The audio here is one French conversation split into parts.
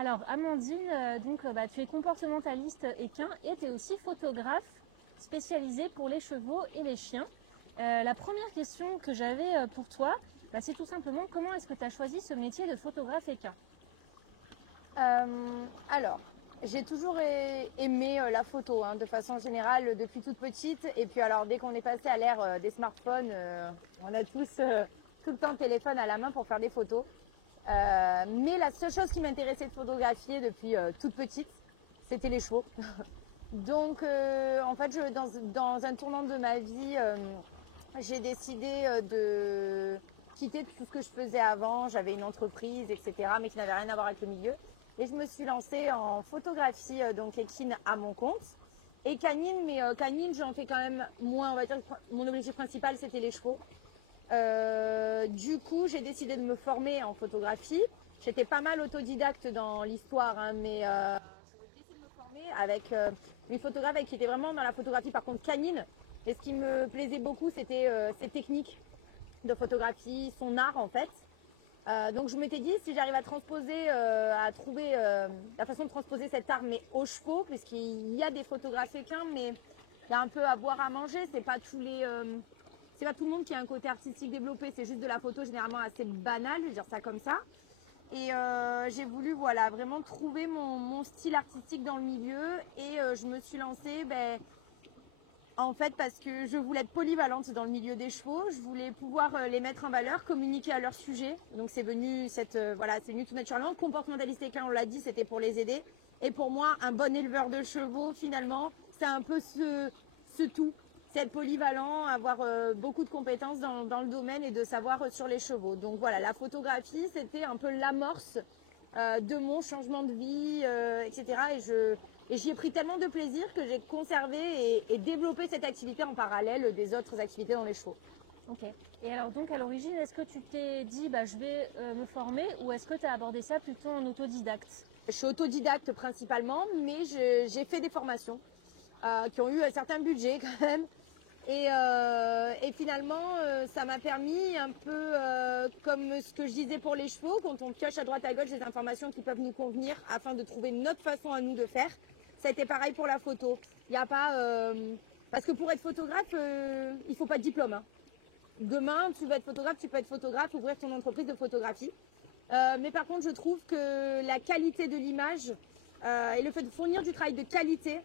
Alors Amandine, tu es comportementaliste équin et tu es aussi photographe spécialisée pour les chevaux et les chiens. La première question que j'avais pour toi, c'est tout simplement comment est-ce que tu as choisi ce métier de photographe équin? Alors, j'ai toujours aimé la photo, de façon générale, depuis toute petite. Et puis alors, dès qu'on est passé à l'ère des smartphones, on a tous tout le temps le téléphone à la main pour faire des photos. Mais la seule chose qui m'intéressait de photographier depuis toute petite, c'était les chevaux. Donc, en fait, dans un tournant de ma vie, j'ai décidé de quitter tout ce que je faisais avant. J'avais une entreprise, etc., mais qui n'avait rien à voir avec le milieu. Et je me suis lancée en photographie, donc équine à mon compte. Et canine, mais canine, j'en fais quand même moins. On va dire que mon objectif principal, c'était les chevaux. Du coup, j'ai décidé de me former en photographie. J'étais pas mal autodidacte dans l'histoire, mais j'ai décidé de me former avec une photographe qui était vraiment dans la photographie, par contre canine. Et ce qui me plaisait beaucoup, c'était ses techniques de photographie, son art en fait. Donc je m'étais dit, si j'arrive à transposer, à trouver la façon de transposer cet art, mais aux chevaux, puisqu'il y a des photographes équins, mais il y a un peu à boire à manger. C'est pas tout le monde qui a un côté artistique développé. C'est juste de la photo généralement assez banale, je veux dire ça comme ça. Et j'ai voulu vraiment trouver mon style artistique dans le milieu. Et je me suis lancée en fait, parce que je voulais être polyvalente dans le milieu des chevaux, je voulais pouvoir les mettre en valeur, communiquer à leur sujet. Donc c'est venu c'est venu tout naturellement. Comportementaliste équin, on l'a dit, c'était pour les aider. Et pour moi, un bon éleveur de chevaux, finalement, c'est un peu ce tout. C'est être polyvalent, avoir beaucoup de compétences dans le domaine et de savoir sur les chevaux. Donc voilà, la photographie, c'était un peu l'amorce de mon changement de vie, etc. Et j'y ai pris tellement de plaisir que j'ai conservé et développé cette activité en parallèle des autres activités dans les chevaux. Ok. Et alors donc à l'origine, est-ce que tu t'es dit je vais me former ou est-ce que tu as abordé ça plutôt en autodidacte? Je suis autodidacte principalement, mais j'ai fait des formations qui ont eu un certain budget quand même. Et finalement, ça m'a permis un peu comme ce que je disais pour les chevaux, quand on pioche à droite à gauche des informations qui peuvent nous convenir afin de trouver notre façon à nous de faire. Ça a été pareil pour la photo. Il n'y a pas parce que pour être photographe, il faut pas de diplôme. Demain, tu veux être photographe, tu peux être photographe, ouvrir ton entreprise de photographie. Mais par contre, je trouve que la qualité de l'image et le fait de fournir du travail de qualité,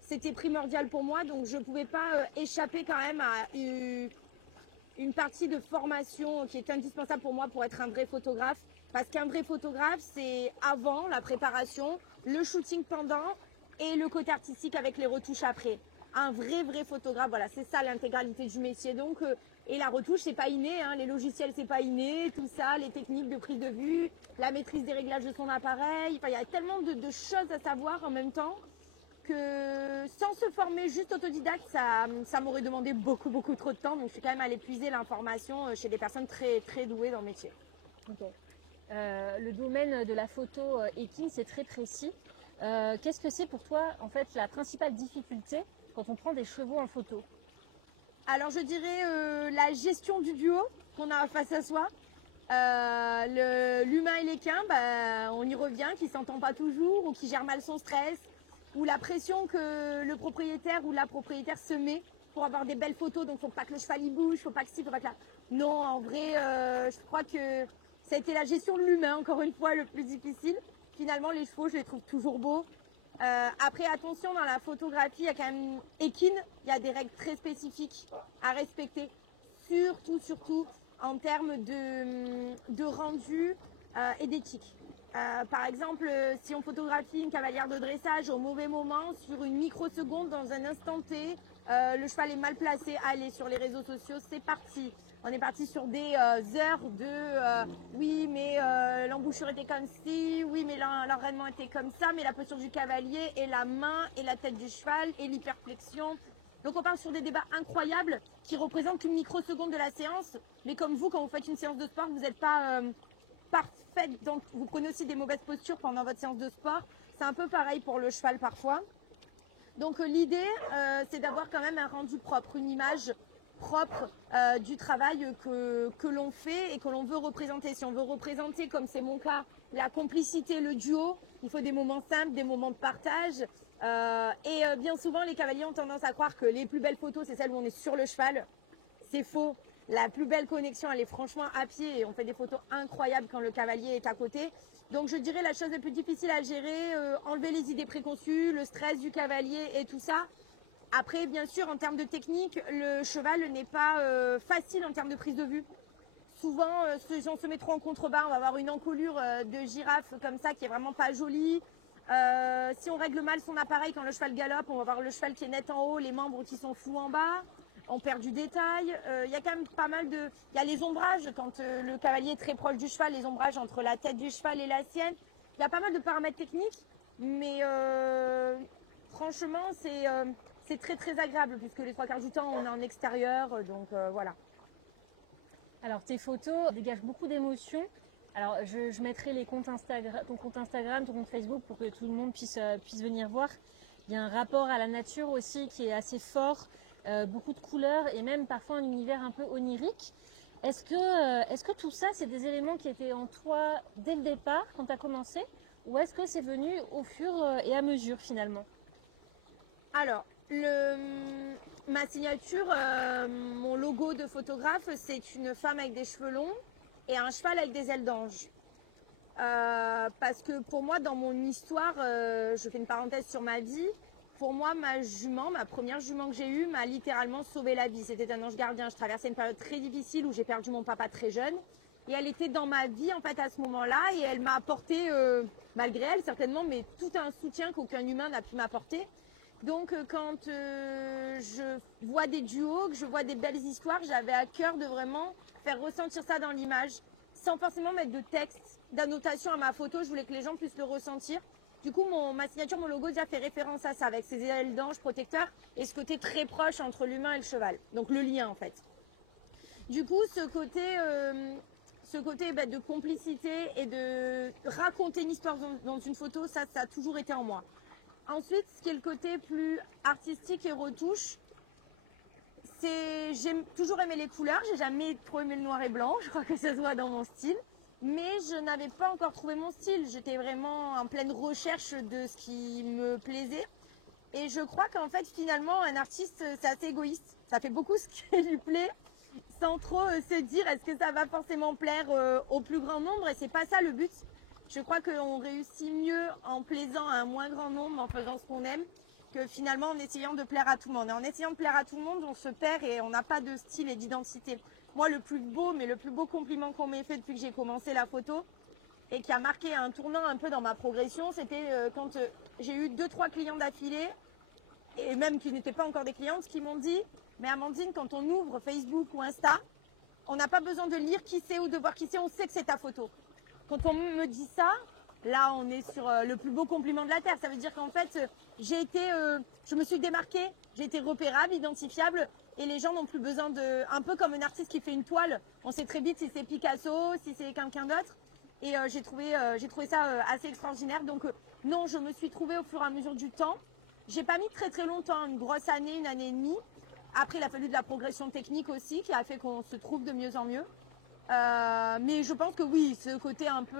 c'était primordial pour moi. Donc, je ne pouvais pas échapper quand même à une partie de formation qui est indispensable pour moi pour être un vrai photographe. Parce qu'un vrai photographe, c'est avant la préparation, le shooting pendant et le côté artistique avec les retouches après. Un vrai photographe, voilà, c'est ça l'intégralité du métier. Donc, et la retouche, c'est pas inné, les logiciels, c'est pas inné, tout ça, les techniques de prise de vue, la maîtrise des réglages de son appareil. Enfin, il y a tellement de choses à savoir en même temps que sans se former juste autodidacte, ça m'aurait demandé beaucoup trop de temps. Donc, je suis quand même allée puiser l'information chez des personnes très douées dans le métier. Ok. Le domaine de la photo équine, c'est très précis. Qu'est-ce que c'est pour toi, en fait, la principale difficulté quand on prend des chevaux en photo? Alors, je dirais la gestion du duo qu'on a face à soi. L'humain et l'équin, on y revient, qui s'entend pas toujours ou qui gère mal son stress, ou la pression que le propriétaire ou la propriétaire se met pour avoir des belles photos. Donc, faut pas que le cheval y bouge, faut pas que ci, faut pas que là. Non, en vrai, je crois que ça a été la gestion de l'humain, encore une fois, le plus difficile. Finalement, les chevaux, je les trouve toujours beaux. Après, attention, dans la photographie, il y a quand même équine, il y a des règles très spécifiques à respecter, surtout en termes de rendu et d'éthique. Par exemple, si on photographie une cavalière de dressage au mauvais moment, sur une microseconde, dans un instant T, le cheval est mal placé, allez sur les réseaux sociaux, c'est parti. On est parti sur des heures de oui, mais l'embouchure était comme ci, oui, mais l'enraînement était comme ça, mais la posture du cavalier et la main et la tête du cheval et l'hyperflexion. Donc on part sur des débats incroyables qui représentent qu'une microseconde de la séance. Mais comme vous, quand vous faites une séance de sport, vous n'êtes pas parfaite. Donc vous prenez aussi des mauvaises postures pendant votre séance de sport. C'est un peu pareil pour le cheval parfois. Donc l'idée, c'est d'avoir quand même un rendu propre, une image propre du travail que l'on fait et que l'on veut représenter. Si on veut représenter, comme c'est mon cas, la complicité, le duo, il faut des moments simples, des moments de partage. Bien souvent, les cavaliers ont tendance à croire que les plus belles photos, c'est celles où on est sur le cheval. C'est faux. La plus belle connexion, elle est franchement à pied et on fait des photos incroyables quand le cavalier est à côté. Donc je dirais la chose la plus difficile à gérer, enlever les idées préconçues, le stress du cavalier et tout ça. Après, bien sûr, en termes de technique, le cheval n'est pas facile en termes de prise de vue. Souvent, si on se met trop en contrebas, on va avoir une encolure de girafe comme ça qui est vraiment pas jolie. Si on règle mal son appareil quand le cheval galope, on va avoir le cheval qui est net en haut, les membres qui sont flous en bas. On perd du détail. Il y a quand même pas mal de... Il y a les ombrages, quand le cavalier est très proche du cheval, les ombrages entre la tête du cheval et la sienne. Il y a pas mal de paramètres techniques, mais franchement, c'est très très agréable puisque les 3/4 du temps, on est en extérieur, donc voilà. Alors tes photos dégagent beaucoup d'émotions. Alors je mettrai les comptes Instagram, ton compte Instagram, ton compte Facebook pour que tout le monde puisse venir voir. Il y a un rapport à la nature aussi qui est assez fort, beaucoup de couleurs et même parfois un univers un peu onirique. Est-ce que tout ça, c'est des éléments qui étaient en toi dès le départ quand tu as commencé ou est-ce que c'est venu au fur et à mesure finalement? Alors, ma signature, mon logo de photographe, c'est une femme avec des cheveux longs et un cheval avec des ailes d'ange. Parce que pour moi, dans mon histoire, je fais une parenthèse sur ma vie, pour moi, ma première jument que j'ai eue m'a littéralement sauvé la vie. C'était un ange gardien. Je traversais une période très difficile où j'ai perdu mon papa très jeune. Et elle était dans ma vie en fait à ce moment-là et elle m'a apporté, malgré elle certainement, mais tout un soutien qu'aucun humain n'a pu m'apporter. Donc quand je vois des duos, que je vois des belles histoires, j'avais à cœur de vraiment faire ressentir ça dans l'image, sans forcément mettre de texte, d'annotation à ma photo. Je voulais que les gens puissent le ressentir. Du coup, ma signature, mon logo déjà fait référence à ça, avec ses ailes d'ange protecteurs et ce côté très proche entre l'humain et le cheval. Donc le lien en fait. Du coup, ce côté de complicité et de raconter une histoire dans une photo, ça a toujours été en moi. Ensuite, ce qui est le côté plus artistique et retouche, j'ai toujours aimé les couleurs, j'ai jamais trop aimé le noir et blanc, je crois que ça se voit dans mon style, mais je n'avais pas encore trouvé mon style, j'étais vraiment en pleine recherche de ce qui me plaisait. Et je crois qu'en fait, finalement, un artiste, c'est assez égoïste, ça fait beaucoup ce qui lui plaît, sans trop se dire est-ce que ça va forcément plaire au plus grand nombre, et c'est pas ça le but. Je crois qu'on réussit mieux en plaisant à un moins grand nombre, en faisant ce qu'on aime, que finalement en essayant de plaire à tout le monde. Et en essayant de plaire à tout le monde, on se perd et on n'a pas de style et d'identité. Moi, le plus beau compliment qu'on m'ait fait depuis que j'ai commencé la photo, et qui a marqué un tournant un peu dans ma progression, c'était quand j'ai eu 2-3 clients d'affilée, et même qui n'étaient pas encore des clientes, qui m'ont dit « Mais Amandine, quand on ouvre Facebook ou Insta, on n'a pas besoin de lire qui c'est ou de voir qui c'est, on sait que c'est ta photo. » Quand on me dit ça, là on est sur le plus beau compliment de la Terre. Ça veut dire qu'en fait, je me suis démarquée, j'ai été repérable, identifiable et les gens n'ont plus besoin un peu comme un artiste qui fait une toile, on sait très vite si c'est Picasso, si c'est quelqu'un d'autre. Et j'ai trouvé ça assez extraordinaire. Donc non, je me suis trouvée au fur et à mesure du temps. J'ai pas mis très très longtemps, une grosse année, une année et demie. Après, il a fallu de la progression technique aussi qui a fait qu'on se trouve de mieux en mieux. Mais je pense que oui, ce côté un peu...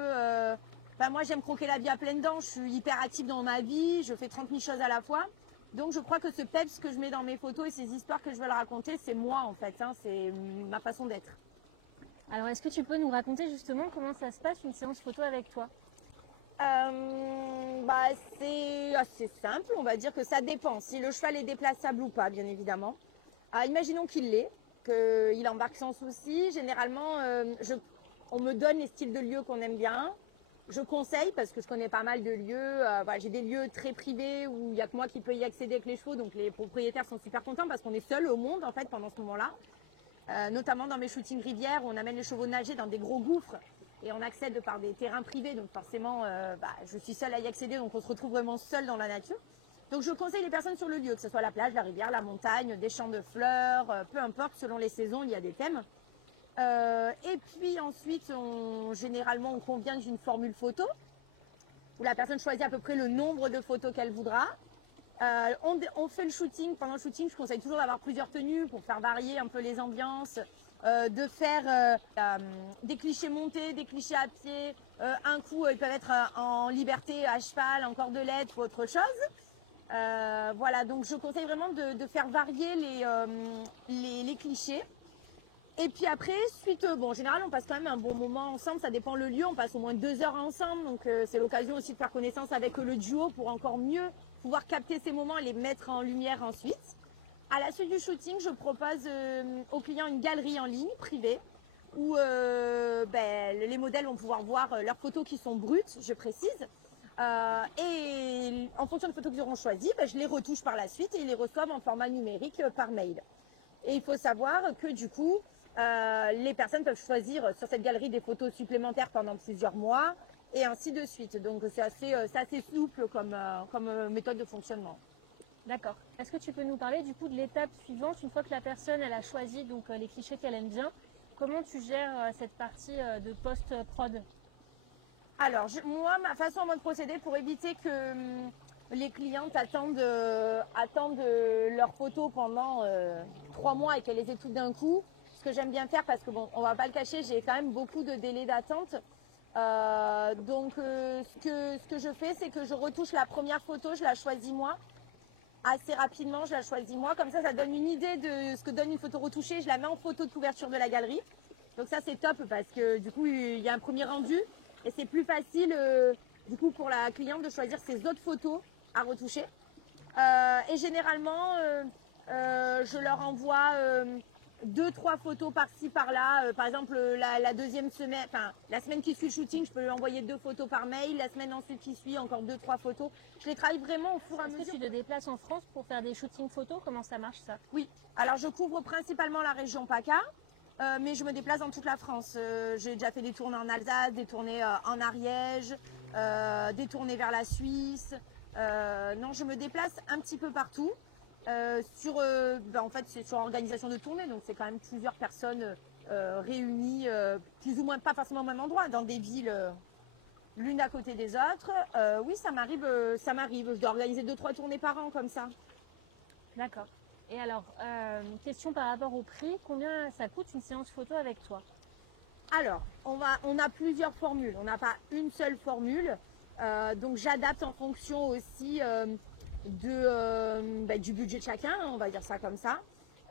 moi, j'aime croquer la vie à pleines dents. Je suis hyper active dans ma vie. Je fais 30 000 choses à la fois. Donc, je crois que ce peps que je mets dans mes photos et ces histoires que je veux leur raconter, c'est moi, en fait. Hein, c'est ma façon d'être. Alors, est-ce que tu peux nous raconter justement comment ça se passe une séance photo avec toi? C'est assez simple. On va dire que ça dépend. Si le cheval est déplaçable ou pas, bien évidemment. Imaginons qu'il l'est. Qu'il embarque sans souci. Généralement, on me donne les styles de lieux qu'on aime bien. Je conseille parce que je connais pas mal de lieux. J'ai des lieux très privés où il n'y a que moi qui peux y accéder avec les chevaux. Donc les propriétaires sont super contents parce qu'on est seul au monde en fait pendant ce moment-là. Notamment dans mes shootings rivières où on amène les chevaux nager dans des gros gouffres et on accède par des terrains privés. Donc forcément, je suis seule à y accéder. Donc on se retrouve vraiment seul dans la nature. Donc je conseille les personnes sur le lieu, que ce soit la plage, la rivière, la montagne, des champs de fleurs, peu importe, selon les saisons, il y a des thèmes. Et puis ensuite, généralement, on convient d'une formule photo, où la personne choisit à peu près le nombre de photos qu'elle voudra. On fait le shooting. Pendant le shooting, je conseille toujours d'avoir plusieurs tenues pour faire varier un peu les ambiances, de faire des clichés montés, des clichés à pied. Un coup, ils peuvent être en liberté, à cheval, en cordelette ou autre chose. Voilà, donc je conseille vraiment de faire varier les clichés. Et puis après, en général, on passe quand même un bon moment ensemble. Ça dépend le lieu. On passe au moins 2 heures ensemble. Donc, c'est l'occasion aussi de faire connaissance avec le duo pour encore mieux pouvoir capter ces moments et les mettre en lumière ensuite. À la suite du shooting, je propose aux clients une galerie en ligne privée où les modèles vont pouvoir voir leurs photos qui sont brutes, je précise. Et en fonction des photos qu'ils auront choisies, je les retouche par la suite et ils les reçoivent en format numérique par mail. Et il faut savoir que du coup, les personnes peuvent choisir sur cette galerie des photos supplémentaires pendant plusieurs mois et ainsi de suite. Donc c'est assez souple comme méthode de fonctionnement. D'accord. Est-ce que tu peux nous parler du coup de l'étape suivante, une fois que la personne elle a choisi donc les clichés qu'elle aime bien, comment tu gères cette partie de post-prod? Alors moi, ma façon de procéder pour éviter que les clientes attendent leurs photos pendant 3 mois et qu'elles les aient toutes d'un coup. Ce que j'aime bien faire, parce que bon, on va pas le cacher, j'ai quand même beaucoup de délais d'attente. Ce que je fais, c'est que je retouche la première photo, je la choisis moi. Assez rapidement, je la choisis moi. Comme ça donne une idée de ce que donne une photo retouchée. Je la mets en photo de couverture de la galerie. Donc ça, c'est top parce que du coup, il y a un premier rendu. Et c'est plus facile du coup pour la cliente de choisir ses autres photos à retoucher. Et généralement, je leur envoie 2-3 photos par-ci par-là. Par exemple, la deuxième semaine, enfin la semaine qui suit le shooting, je peux lui envoyer 2 photos par mail. La semaine ensuite qui suit, encore 2-3 photos. Je les travaille vraiment au fur et à mesure. Est-ce que tu te déplaces en France pour faire des shootings photos? Comment ça marche ça? Oui. Alors je couvre principalement la région PACA. Mais je me déplace dans toute la France. J'ai déjà fait des tournées en Alsace, des tournées en Ariège, des tournées vers la Suisse. Non, je me déplace un petit peu partout. En fait, c'est sur organisation de tournée, donc c'est quand même plusieurs personnes réunies, plus ou moins pas forcément au même endroit, dans des villes l'une à côté des autres. Oui, ça m'arrive. Je dois organiser 2-3 tournées par an comme ça. D'accord. Et alors, question par rapport au prix, combien ça coûte une séance photo avec toi? Alors, on a plusieurs formules, on n'a pas une seule formule, donc j'adapte en fonction aussi du budget de chacun, on va dire ça comme ça.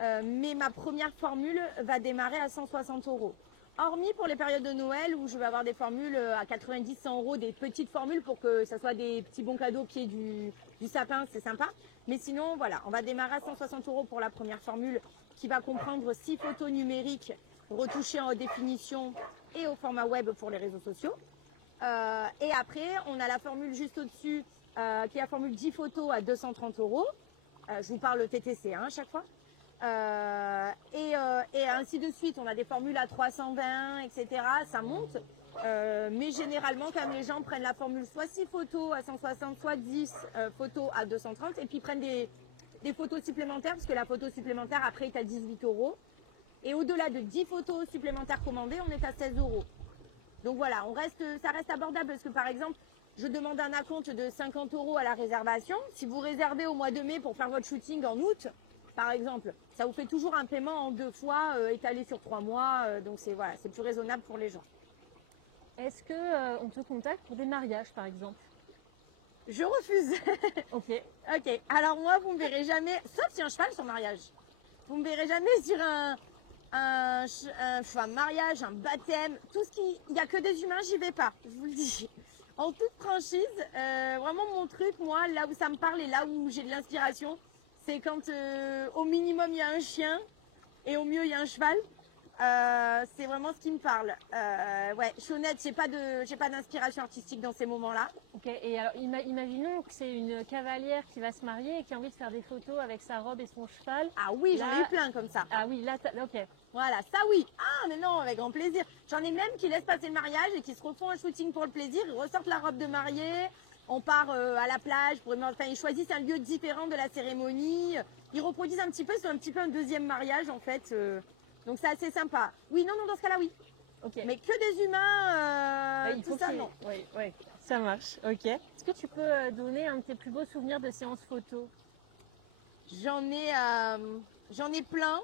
Mais ma première formule va démarrer à 160 €. Hormis pour les périodes de Noël où je vais avoir des formules à 90-100 €, des petites formules pour que ça soit des petits bons cadeaux au pied du sapin, c'est sympa. Mais sinon, voilà, on va démarrer à 160 € pour la première formule qui va comprendre 6 photos numériques retouchées en haute définition et au format web pour les réseaux sociaux. Et après, on a la formule juste au-dessus qui est la formule 10 photos à 230 €. Je vous parle TTC à chaque fois. Et ainsi de suite, on a des formules à 320, etc. Ça monte. Mais généralement, quand même, les gens prennent la formule soit 6 photos à 160, soit 10 photos à 230, et puis prennent des photos supplémentaires, parce que la photo supplémentaire, après, est à 18 €. Et au-delà de 10 photos supplémentaires commandées, on est à 16 €. Donc voilà, ça reste abordable, parce que par exemple, je demande un acompte de 50 € à la réservation. Si vous réservez au mois de mai pour faire votre shooting en août, par exemple, ça vous fait toujours un paiement en 2 fois, étalé sur 3 mois. Donc c'est plus raisonnable pour les gens. Est-ce que on te contacte pour des mariages, par exemple? Je refuse. Ok. Ok. Alors moi, vous me verrez jamais, sauf si un cheval sur mariage. Vous me verrez jamais sur un mariage, un baptême, il n'y a que des humains, j'y vais pas. Je vous le dis. En toute franchise, vraiment mon truc, moi, là où ça me parle et là où j'ai de l'inspiration, c'est quand au minimum il y a un chien et au mieux il y a un cheval. C'est vraiment ce qui me parle. Ouais, je suis honnête, j'ai pas d'inspiration artistique dans ces moments-là. Ok, et alors imaginons que c'est une cavalière qui va se marier et qui a envie de faire des photos avec sa robe et son cheval. Ah oui, j'en ai eu plein comme ça. Ah oui, là, ok. Voilà, ça oui. Ah mais non, avec grand plaisir. J'en ai même qui laissent passer le mariage et qui se refont un shooting pour le plaisir. Ils ressortent la robe de mariée, on part à la plage. Ils choisissent un lieu différent de la cérémonie. Ils reproduisent un petit peu, c'est un petit peu un deuxième mariage en fait. Donc c'est assez sympa. Oui, non, dans ce cas-là, oui. Ok. Mais que des humains, il faut tout ça, non. Oui, Ça marche, ok. Est-ce que tu peux donner un de tes plus beaux souvenirs de séance photo? J'en ai plein,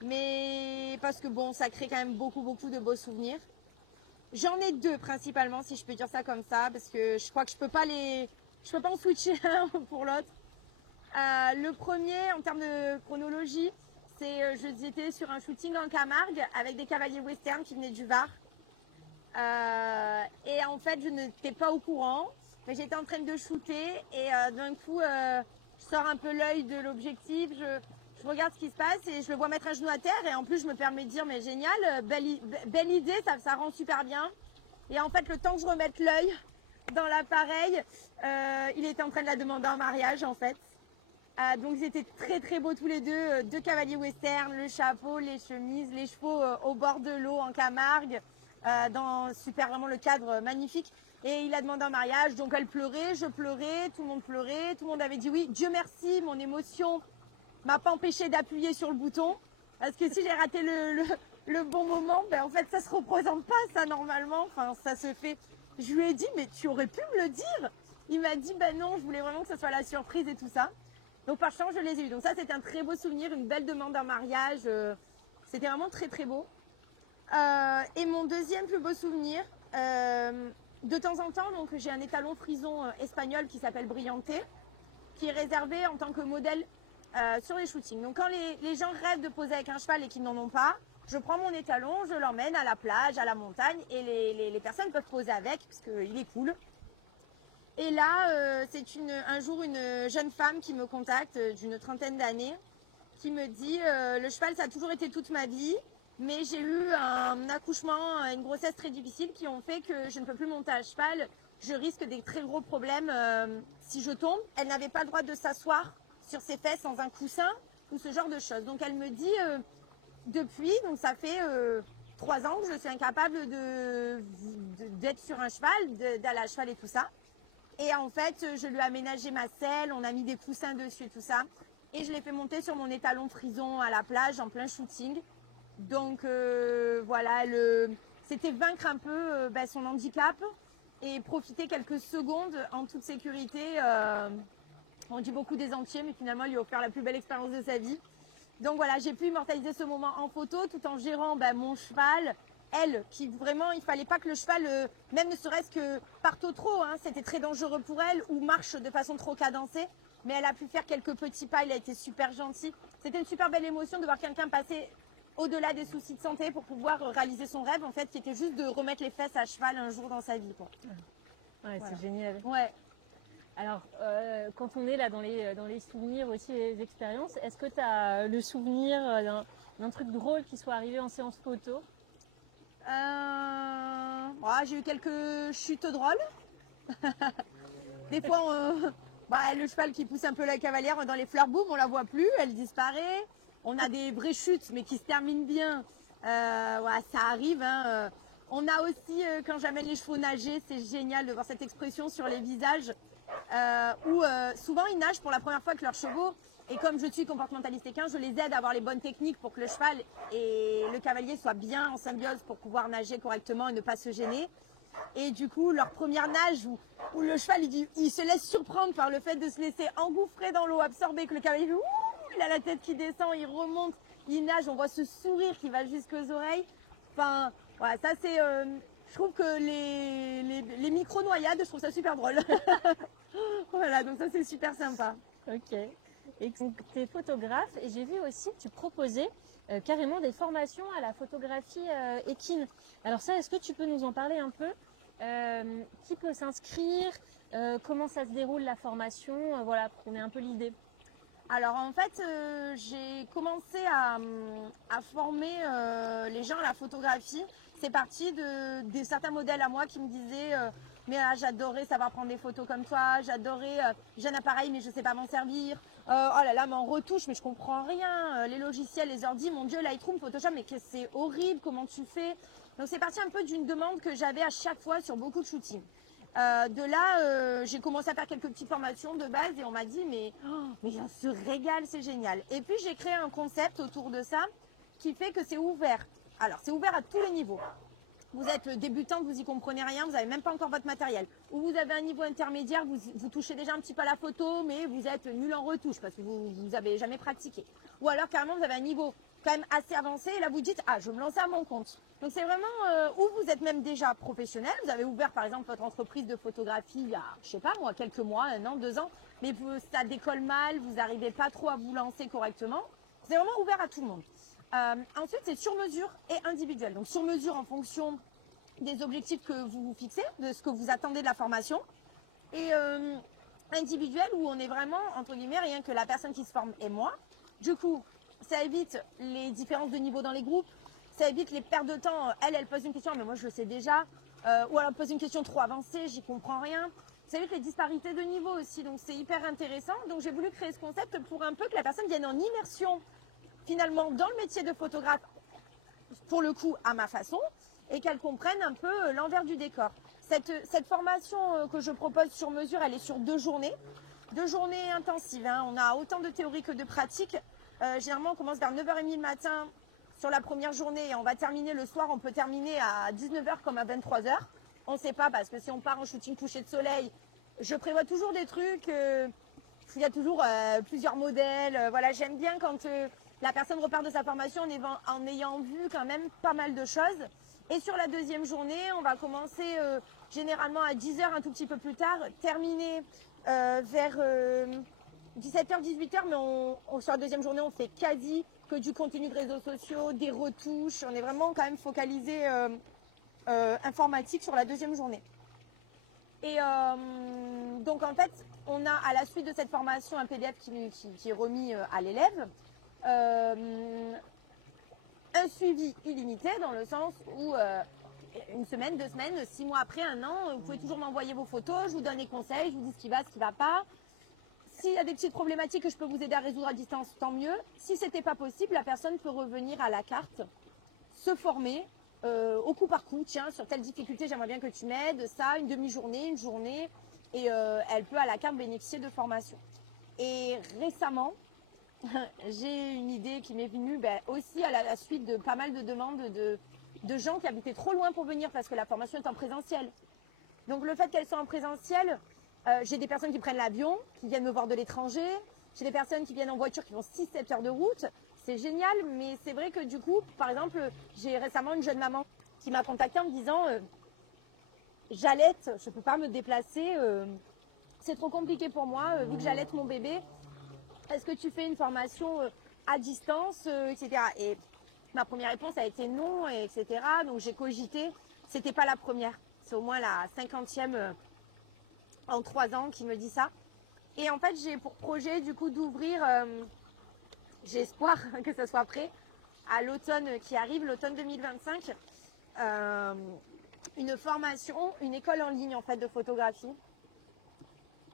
mais parce que bon, ça crée quand même beaucoup de beaux souvenirs. J'en ai deux principalement, si je peux dire ça comme ça, parce que je crois que je peux pas en switcher un pour l'autre. Le premier, en termes de chronologie, c'est j'étais sur un shooting en Camargue avec des cavaliers western qui venaient du Var. Et en fait, je n'étais pas au courant, mais j'étais en train de shooter et d'un coup, je sors un peu l'œil de l'objectif, je regarde ce qui se passe et je le vois mettre un genou à terre et en plus, je me permets de dire, mais génial, belle idée, ça rend super bien. Et en fait, le temps que je remette l'œil dans l'appareil, il était en train de la demander en mariage en fait. Donc ils étaient très beaux tous les deux, deux cavaliers western, le chapeau, les chemises, les chevaux au bord de l'eau en Camargue, dans super vraiment le cadre magnifique. Et il a demandé en mariage, donc elle pleurait, je pleurais, tout le monde avait dit oui. Dieu merci, mon émotion m'a pas empêché d'appuyer sur le bouton, parce que si j'ai raté le bon moment, ben en fait ça se représente pas ça normalement, enfin ça se fait. Je lui ai dit mais tu aurais pu me le dire. Il m'a dit ben non, je voulais vraiment que ce soit la surprise et tout ça. Donc par chance, je les ai eus. Donc ça, c'était un très beau souvenir, une belle demande en mariage. C'était vraiment très beau. Et mon deuxième plus beau souvenir, de temps en temps, donc j'ai un étalon frison espagnol qui s'appelle Brillante, qui est réservé en tant que modèle sur les shootings. Donc quand les gens rêvent de poser avec un cheval et qu'ils n'en ont pas, je prends mon étalon, je l'emmène à la plage, à la montagne, et les personnes peuvent poser avec, puisqu'il est cool. Et là, c'est un jour une jeune femme qui me contacte d'une trentaine d'années, qui me dit le cheval, ça a toujours été toute ma vie, mais j'ai eu un accouchement, une grossesse très difficile qui ont fait que je ne peux plus monter à cheval. Je risque des très gros problèmes si je tombe. Elle n'avait pas le droit de s'asseoir sur ses fesses sans un coussin ou ce genre de choses. Donc elle me dit depuis, donc ça fait 3 ans que je suis incapable d'être sur un cheval, d'aller à cheval et tout ça. Et en fait, je lui ai aménagé ma selle, on a mis des coussins dessus et tout ça. Et je l'ai fait monter sur mon étalon frison à la plage en plein shooting. Donc voilà, c'était vaincre un peu son handicap et profiter quelques secondes en toute sécurité. On dit beaucoup des entiers, mais finalement, il lui a offert la plus belle expérience de sa vie. Donc voilà, j'ai pu immortaliser ce moment en photo tout en gérant mon cheval. Elle, qui vraiment, il fallait pas que le cheval, même ne serait-ce que parte au trot, hein, c'était très dangereux pour elle, ou marche de façon trop cadencée. Mais elle a pu faire quelques petits pas, il a été super gentil. C'était une super belle émotion de voir quelqu'un passer au-delà des soucis de santé pour pouvoir réaliser son rêve, en fait, qui était juste de remettre les fesses à cheval un jour dans sa vie, quoi. Ouais, voilà. C'est génial. Ouais. Alors, quand on est là dans les souvenirs aussi, les expériences, est-ce que tu as le souvenir d'un truc drôle qui soit arrivé en séance photo? J'ai eu quelques chutes drôles. Des fois, le cheval qui pousse un peu la cavalière dans les fleurs, boum, on la voit plus, elle disparaît. On a des vraies chutes, mais qui se terminent bien. Ça arrive. Hein. On a aussi, quand j'amène les chevaux nager, c'est génial de voir cette expression sur les visages, où souvent ils nagent pour la première fois avec leurs chevaux. Et comme je suis comportementaliste équin, je les aide à avoir les bonnes techniques pour que le cheval et le cavalier soient bien en symbiose pour pouvoir nager correctement et ne pas se gêner. Et du coup, leur première nage où le cheval il se laisse surprendre par le fait de se laisser engouffrer dans l'eau, absorber, que le cavalier il a la tête qui descend, il remonte, il nage, on voit ce sourire qui va jusqu'aux oreilles. Enfin, voilà, ça c'est... je trouve que les micro-noyades, je trouve ça super drôle. Voilà, donc ça c'est super sympa. Ok. Et tu es photographe et j'ai vu aussi que tu proposais carrément des formations à la photographie équine. Alors ça, est-ce que tu peux nous en parler un peu? Qui peut s'inscrire? Comment ça se déroule la formation? Voilà, pour qu'on ait un peu l'idée. Alors en fait, j'ai commencé à former les gens à la photographie. C'est parti de certains modèles à moi qui me disaient mais j'adorais savoir prendre des photos comme toi, j'adorais, j'ai un appareil mais je ne sais pas m'en servir. Oh là là, mais en retouche, mais je comprends rien. Les logiciels, les ordi, mon Dieu, Lightroom, Photoshop, mais que c'est horrible, comment tu fais? Donc c'est parti un peu d'une demande que j'avais à chaque fois sur beaucoup de shootings. De là, j'ai commencé à faire quelques petites formations de base et on m'a dit mais on se régale, c'est génial. Et puis j'ai créé un concept autour de ça qui fait que c'est ouvert. Alors c'est ouvert à tous les niveaux. vous êtes débutante, vous y comprenez rien, vous n'avez même pas encore votre matériel. Ou vous avez un niveau intermédiaire, vous touchez déjà un petit peu à la photo, mais vous êtes nul en retouche parce que vous n'avez jamais pratiqué. Ou alors carrément vous avez un niveau quand même assez avancé et là vous dites ah je veux me lancer à mon compte. Donc c'est vraiment où vous êtes même déjà professionnel, vous avez ouvert par exemple votre entreprise de photographie il y a je sais pas moi quelques mois, 1 an, 2 ans, mais ça décolle mal, vous n'arrivez pas trop à vous lancer correctement. C'est vraiment ouvert à tout le monde. Ensuite, c'est sur mesure et individuel. Donc sur mesure en fonction des objectifs que vous vous fixez, de ce que vous attendez de la formation. Et individuel où on est vraiment, entre guillemets, rien que la personne qui se forme et moi. Du coup, ça évite les différences de niveau dans les groupes. Ça évite les pertes de temps. Elle pose une question, mais moi je le sais déjà. Ou alors elle pose une question trop avancée, j'y comprends rien. Ça évite les disparités de niveau aussi. Donc c'est hyper intéressant. Donc j'ai voulu créer ce concept pour un peu que la personne vienne en immersion finalement dans le métier de photographe, pour le coup à ma façon, et qu'elle comprenne un peu l'envers du décor. Cette formation que je propose sur mesure, elle est sur 2 journées. 2 journées intensives, hein. On a autant de théorie que de pratique. Généralement, on commence vers 9h30 le matin sur la première journée et on va terminer le soir. On peut terminer à 19h comme à 23h. On ne sait pas parce que si on part en shooting coucher de soleil, je prévois toujours des trucs. Il y a toujours plusieurs modèles. Voilà, j'aime bien quand la personne repart de sa formation en ayant vu quand même pas mal de choses. Et sur la deuxième journée, on va commencer généralement à 10h, un tout petit peu plus tard, terminer vers 17h, 18h, mais sur la deuxième journée, on fait quasi que du contenu de réseaux sociaux, des retouches. On est vraiment quand même focalisé informatique sur la deuxième journée. Et donc en fait, on a à la suite de cette formation un PDF qui est remis à l'élève. Un suivi illimité dans le sens où 1 semaine, 2 semaines, 6 mois après, 1 an, vous pouvez toujours m'envoyer vos photos, je vous donne des conseils, je vous dis ce qui va, ce qui ne va pas. S'il y a des petites problématiques que je peux vous aider à résoudre à distance, tant mieux. Si ce n'était pas possible, la personne peut revenir à la carte, se former au coup par coup. Tiens, sur telle difficulté, j'aimerais bien que tu m'aides, ça, une demi-journée, une journée. Et elle peut à la carte bénéficier de formation. Et récemment, j'ai une idée qui m'est venue aussi à la suite de pas mal de demandes de gens qui habitaient trop loin pour venir parce que la formation est en présentiel. Donc le fait qu'elle soit en présentiel, j'ai des personnes qui prennent l'avion, qui viennent me voir de l'étranger. J'ai des personnes qui viennent en voiture qui font 6-7 heures de route. C'est génial, mais c'est vrai que du coup, par exemple, j'ai récemment une jeune maman qui m'a contactée en me disant j'allaite, je ne peux pas me déplacer, c'est trop compliqué pour moi, vu que j'allaite mon bébé. Est-ce que tu fais une formation à distance, etc. Et ma première réponse a été non, etc. Donc j'ai cogité. C'était pas la première. C'est au moins la 50e en 3 ans qui me dit ça. Et en fait, j'ai pour projet du coup d'ouvrir, j'ai espoir que ce soit prêt, à l'automne qui arrive, l'automne 2025, une formation, une école en ligne en fait de photographie,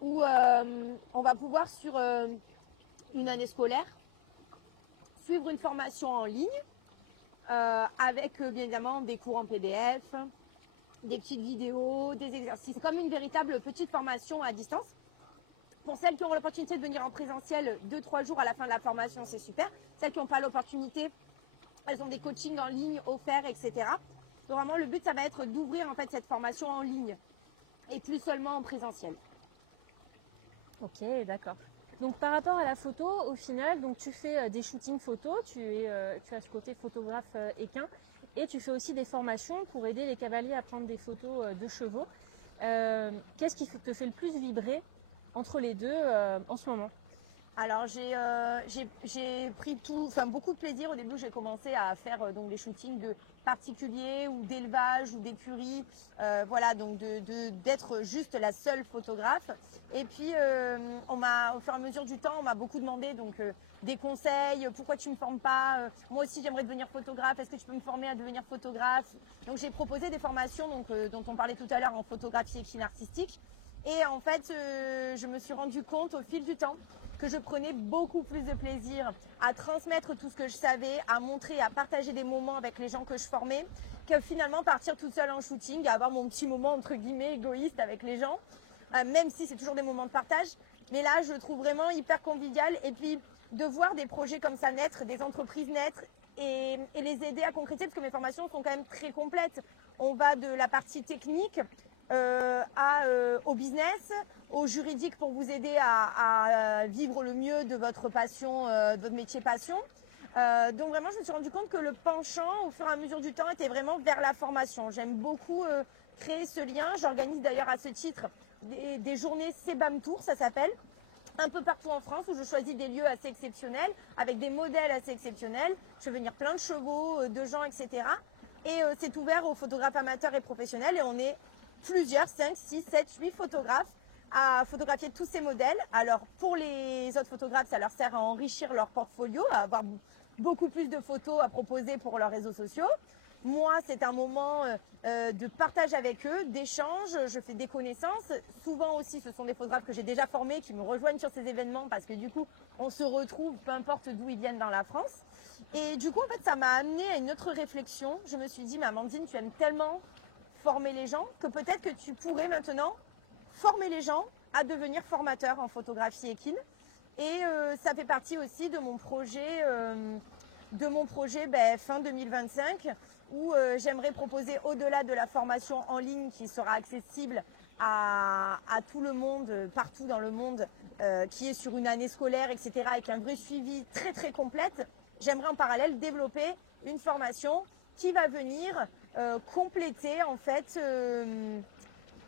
où on va pouvoir sur une année scolaire, suivre une formation en ligne avec bien évidemment des cours en PDF, des petites vidéos, des exercices, comme une véritable petite formation à distance. Pour celles qui ont l'opportunité de venir en présentiel 2-3 jours à la fin de la formation, c'est super. Celles qui n'ont pas l'opportunité, elles ont des coachings en ligne offerts, etc. Donc vraiment, le but, ça va être d'ouvrir en fait cette formation en ligne et plus seulement en présentiel. Ok, d'accord. Donc par rapport à la photo, au final, donc tu fais des shootings photos, tu as ce côté photographe équin, et tu fais aussi des formations pour aider les cavaliers à prendre des photos de chevaux. Qu'est-ce qui te fait le plus vibrer entre les deux en ce moment? Alors j'ai pris beaucoup de plaisir. Au début, j'ai commencé à faire donc des shootings de particuliers ou d'élevage ou d'écuries, voilà, donc d'être juste la seule photographe. Et puis au fur et à mesure du temps, on m'a beaucoup demandé donc des conseils. Pourquoi tu me formes pas? Moi aussi, j'aimerais devenir photographe. Est-ce que tu peux me former à devenir photographe? Donc j'ai proposé des formations dont on parlait tout à l'heure en photographie équine artistique. Et en fait, je me suis rendu compte au fil du temps que je prenais beaucoup plus de plaisir à transmettre tout ce que je savais, à montrer, à partager des moments avec les gens que je formais, que finalement partir toute seule en shooting, avoir mon petit moment entre guillemets égoïste avec les gens, même si c'est toujours des moments de partage. Mais là, je le trouve vraiment hyper convivial. Et puis, de voir des projets comme ça naître, des entreprises naître et les aider à concrétiser, parce que mes formations sont quand même très complètes. On va de la partie technique au business, au juridique pour vous aider à vivre le mieux de votre passion, de votre métier passion. Donc vraiment, je me suis rendu compte que le penchant, au fur et à mesure du temps, était vraiment vers la formation. J'aime beaucoup créer ce lien. J'organise d'ailleurs à ce titre des journées Sebam Tour, ça s'appelle, un peu partout en France, où je choisis des lieux assez exceptionnels, avec des modèles assez exceptionnels. Je fais venir plein de chevaux, de gens, etc. Et c'est ouvert aux photographes amateurs et professionnels. Et on est plusieurs, 5, 6, 7, 8 photographes à photographier tous ces modèles. Alors pour les autres photographes, ça leur sert à enrichir leur portfolio, à avoir beaucoup plus de photos à proposer pour leurs réseaux sociaux. Moi, c'est un moment de partage avec eux, d'échange, je fais des connaissances. Souvent aussi, ce sont des photographes que j'ai déjà formés qui me rejoignent sur ces événements parce que du coup, on se retrouve, peu importe d'où ils viennent dans la France. Et du coup, en fait, ça m'a amené à une autre réflexion. Je me suis dit, mais Amandine, tu aimes tellement former les gens que peut-être que tu pourrais maintenant former les gens à devenir formateurs en photographie équine. Et ça fait partie aussi de mon projet fin 2025 où j'aimerais proposer au-delà de la formation en ligne qui sera accessible à tout le monde, partout dans le monde, qui est sur une année scolaire, etc., avec un vrai suivi très très complète. J'aimerais en parallèle développer une formation qui va venir compléter en fait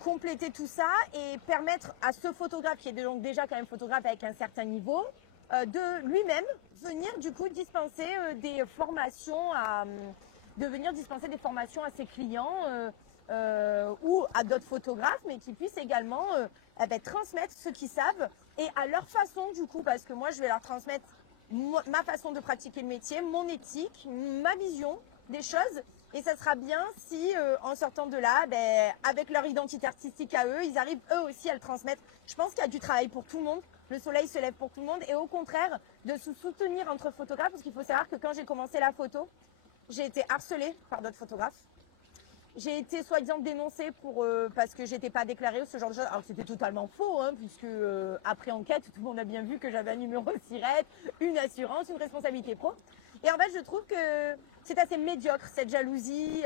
compléter tout ça et permettre à ce photographe qui est donc déjà quand même photographe avec un certain niveau de lui-même venir du coup dispenser des formations de venir dispenser des formations à ses clients ou à d'autres photographes, mais qui puissent également transmettre ce qu'ils savent et à leur façon du coup, parce que moi je vais leur transmettre ma façon de pratiquer le métier, mon éthique, ma vision des choses. Et ça sera bien si, en sortant de là, avec leur identité artistique à eux, ils arrivent eux aussi à le transmettre. Je pense qu'il y a du travail pour tout le monde. Le soleil se lève pour tout le monde. Et au contraire, de se soutenir entre photographes. Parce qu'il faut savoir que quand j'ai commencé la photo, j'ai été harcelée par d'autres photographes. J'ai été soi-disant dénoncée parce que j'étais pas déclarée ou ce genre de choses. Alors c'était totalement faux, hein, puisque après enquête, tout le monde a bien vu que j'avais un numéro SIRET, une assurance, une responsabilité pro. Et en fait, je trouve que c'est assez médiocre cette jalousie.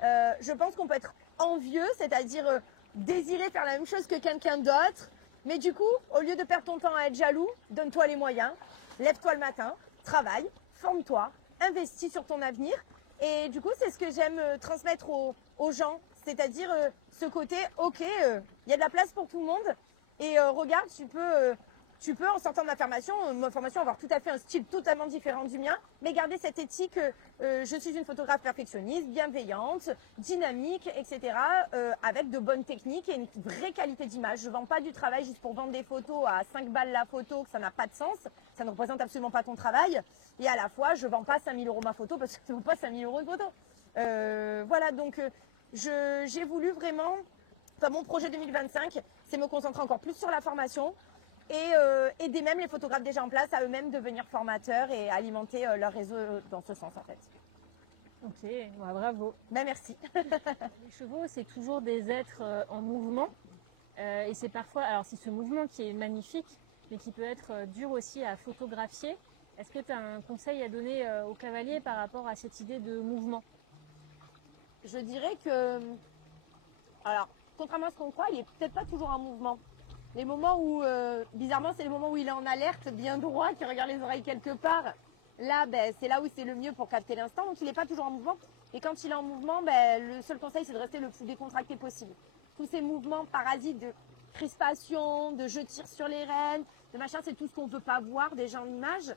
Je pense qu'on peut être envieux, c'est-à-dire désirer faire la même chose que quelqu'un d'autre. Mais du coup, au lieu de perdre ton temps à être jaloux, donne-toi les moyens, lève-toi le matin, travaille, forme-toi, investis sur ton avenir. Et du coup, c'est ce que j'aime transmettre aux gens, c'est-à-dire ce côté, ok, il y a de la place pour tout le monde. Et regarde, tu peux, en sortant de ma formation, avoir tout à fait un style totalement différent du mien, mais garder cette éthique, je suis une photographe perfectionniste, bienveillante, dynamique, etc., avec de bonnes techniques et une vraie qualité d'image. Je ne vends pas du travail juste pour vendre des photos à 5 balles la photo, que ça n'a pas de sens, ça ne représente absolument pas ton travail. Et à la fois, je ne vends pas 5 000 € ma photo parce que je ne vends pas 5 000 € de photo. Voilà, donc j'ai voulu vraiment, enfin, mon projet 2025, c'est me concentrer encore plus sur la formation, et aider même les photographes déjà en place à eux-mêmes devenir formateurs et alimenter leur réseau dans ce sens en fait. Ok, ouais, bravo. Merci. Les chevaux, c'est toujours des êtres en mouvement et c'est parfois, alors c'est ce mouvement qui est magnifique, mais qui peut être dur aussi à photographier. Est-ce que tu as un conseil à donner aux cavaliers par rapport à cette idée de mouvement? Je dirais que, alors, contrairement à ce qu'on croit, il n'est peut-être pas toujours en mouvement. Les moments où, bizarrement, c'est les moments où il est en alerte, bien droit, qui regarde les oreilles quelque part. Là, c'est là où c'est le mieux pour capter l'instant. Donc, il n'est pas toujours en mouvement. Et quand il est en mouvement, le seul conseil, c'est de rester le plus décontracté possible. Tous ces mouvements parasites de crispation, de je tire sur les rênes, de machin, c'est tout ce qu'on ne peut pas voir déjà en image.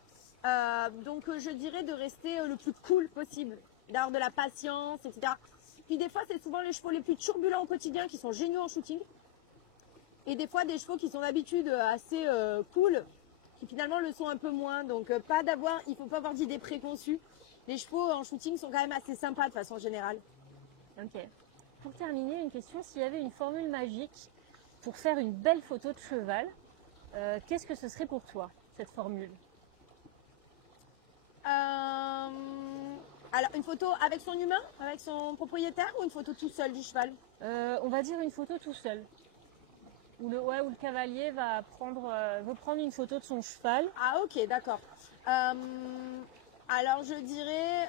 Donc, je dirais de rester le plus cool possible, d'avoir de la patience, etc. Puis des fois, c'est souvent les chevaux les plus turbulents au quotidien qui sont géniaux en shooting. Et des fois, des chevaux qui sont d'habitude assez cool, qui finalement le sont un peu moins. Donc, il ne faut pas avoir d'idées préconçues. Les chevaux en shooting sont quand même assez sympas de façon générale. Ok. Pour terminer, une question, s'il y avait une formule magique pour faire une belle photo de cheval, qu'est-ce que ce serait pour toi, cette formule? Alors, une photo avec son humain, avec son propriétaire, ou une photo tout seul du cheval? On va dire une photo tout seul. Où le cavalier veut prendre une photo de son cheval. Ah ok, d'accord. Alors je dirais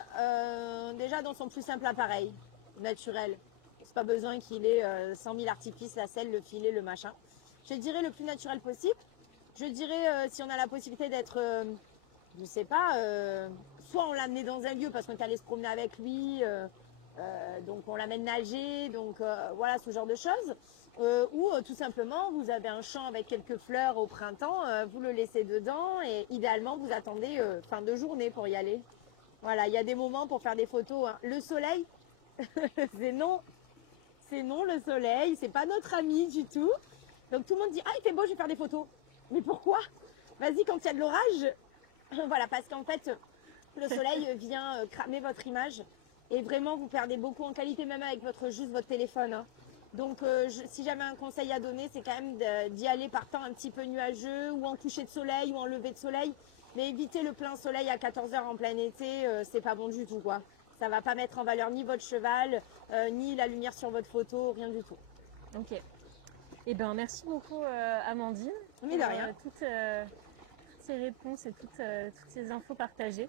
déjà dans son plus simple appareil. naturel. C'est pas besoin qu'il ait 100 000 artifices, la selle, le filet, le machin. Je dirais le plus naturel possible. Je dirais si on a la possibilité d'être, je sais pas, soit on l'amenait dans un lieu parce qu'on est allé se promener avec lui, donc on l'amène nager, donc voilà ce genre de choses. Ou tout simplement vous avez un champ avec quelques fleurs au printemps, vous le laissez dedans et idéalement vous attendez fin de journée pour y aller. Voilà, il y a des moments pour faire des photos, hein. Le soleil, c'est non le soleil, c'est pas notre ami du tout. Donc tout le monde dit ah il fait beau, je vais faire des photos. Mais pourquoi? Vas-y quand il y a de l'orage. Voilà, parce qu'en fait le soleil vient cramer votre image et vraiment vous perdez beaucoup en qualité même avec juste votre téléphone, hein. Donc si j'avais un conseil à donner, c'est quand même d'y aller par temps un petit peu nuageux ou en coucher de soleil ou en lever de soleil. Mais éviter le plein soleil à 14 h en plein été, c'est pas bon du tout, quoi. Ça va pas mettre en valeur ni votre cheval, ni la lumière sur votre photo, rien du tout. Ok. Eh ben merci beaucoup Amandine Mais de rien. toutes ces réponses et toutes ces infos partagées.